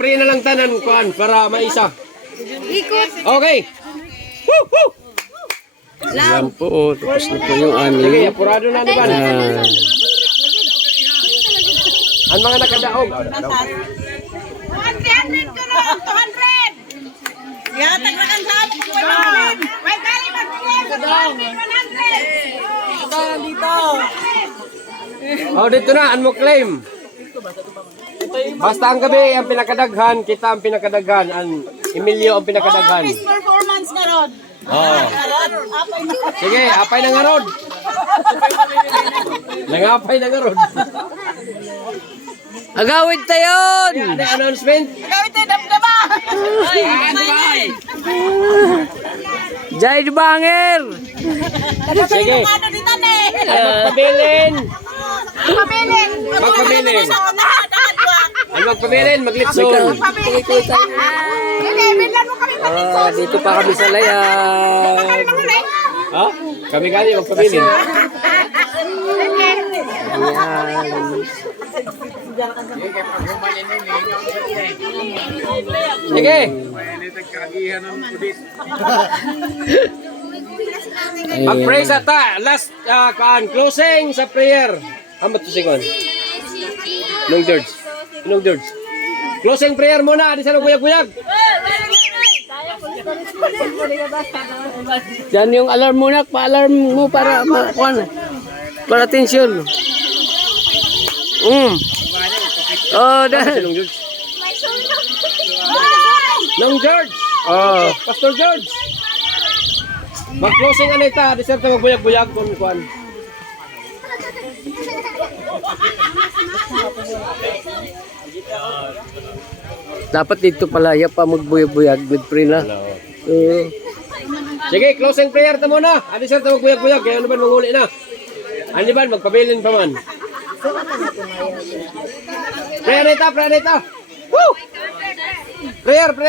mag-pray na lang tanan kuan para maisa. Ikot. Okay. Woo, woo. Ayan po, tapos na po yung Sige, ani. apurado na ni Ban. Ang mga nakadaog. 200 ko na, 200. Yatag na kan sa ako ko namin. May kali mag-share sa 100. Dito. Oh, dito na, an mo claim. Basta ang gabi ang pinakadaghan, kita ang pinakadaghan, ang Emilio ang pinakadaghan. Best performance na ron. Oh. Sige, apay na nga rod. Nangapay na nga rod. Agawid tayon! Ano yung announcement? Gawin tayo damdama. Jai Banger! Sige. Ano dito ne? Magpabilin. Pabilin. Magpabilin. Ano Ang magpabilin, maglitsol. Hindi, bilan mo kami mag-insos. Dito pa kami sa layan. Ha? Kami kali magpabilin. Ayan. Sige. Mag-pray sa ta. Last closing sa prayer. Amat to sikon. Nung George. Nung George. Closing prayer muna. Di sa naguyag-uyag. Yan yung alarm muna, pa-alarm mo para para atensyon. Oh, dahil. Nung George. Nung George. Oh, Pastor George. Mag-closing ano ita. Di sa magbuyag-buyag kung kuan. dapat dito pala ya pa magbuyag-buyag with pre na. Sige, closing prayer ta muna. Adi sir ta magbuyag-buyag. Kaya ano ba manguli na? Ano ba? Magpabilin pa man. Prayer ita, prayer ita. Woo! Prayer, prayer.